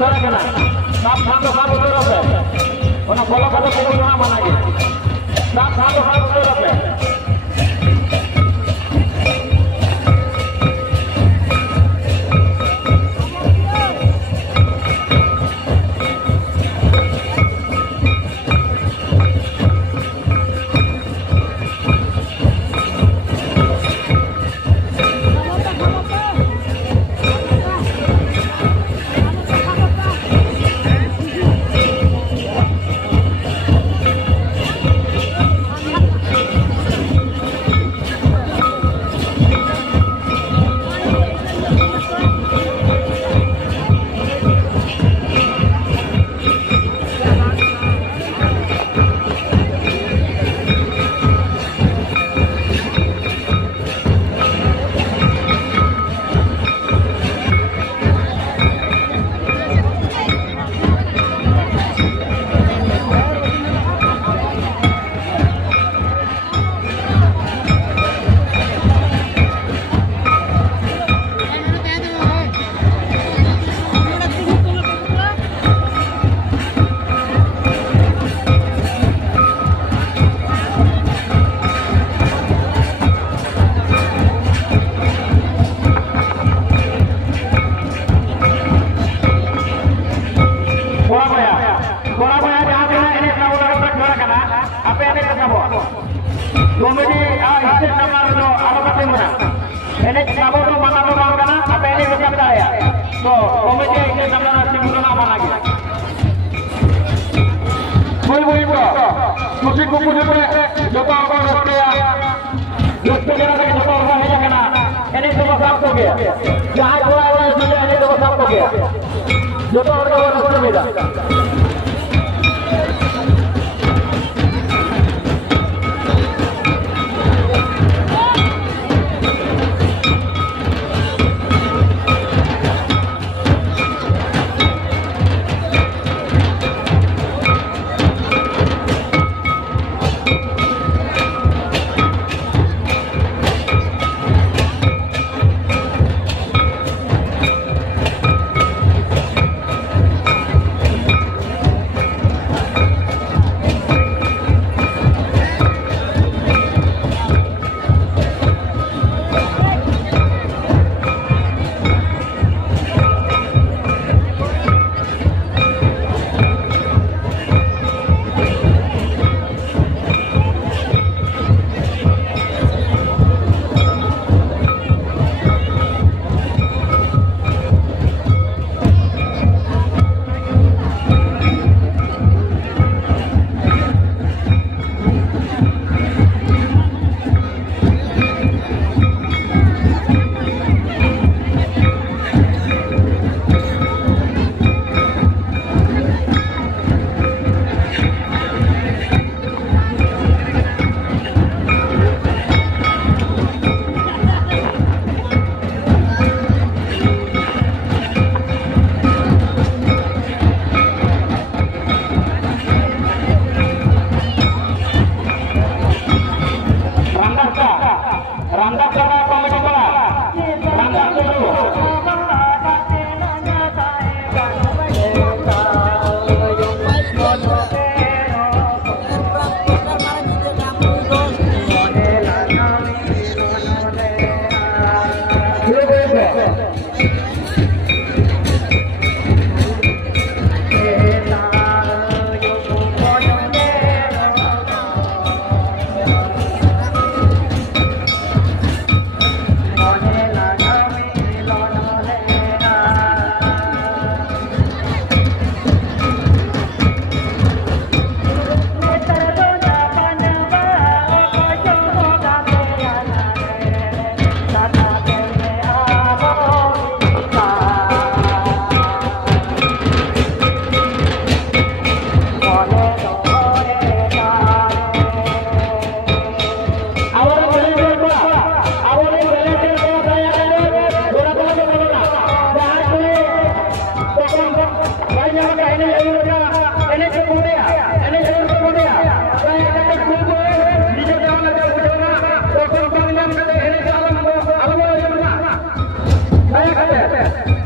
ধরে কেনা সাপ সাপ সাপ উত্তর আছে ওনা ফলো কত কত না মানাগে সাপ সাপ সাপ উত্তর আছে Komedi istri sama lo apa kata mana? Ini kenapa lo mana lo bang kana? Apa ini bukan saya? So komedi istri sama lo simpulan apa lagi? Boleh musik buku juga. Jota orang Australia. Justru kerana jota orang hanya kana. Ini semua satu dia. Jangan orang sudah ini semua satu dia. Jota orang Australia. Saya